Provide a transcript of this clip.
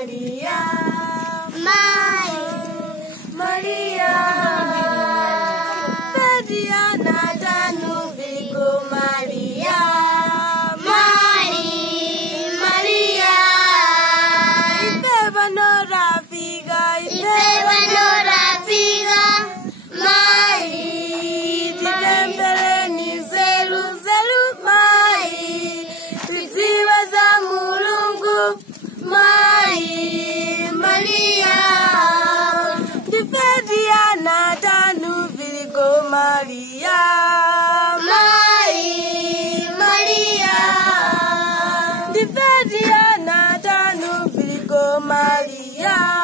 Maria, Maria, Diana Danu Virgo Maria, Maria, Ipevanora Figa, Ipevanora Figa, Dipembereni Zelu Zelu Titiwa za Mulungu Maria, Diana Danu Virgo Maria, Maria, Diana Danu Virgo Maria.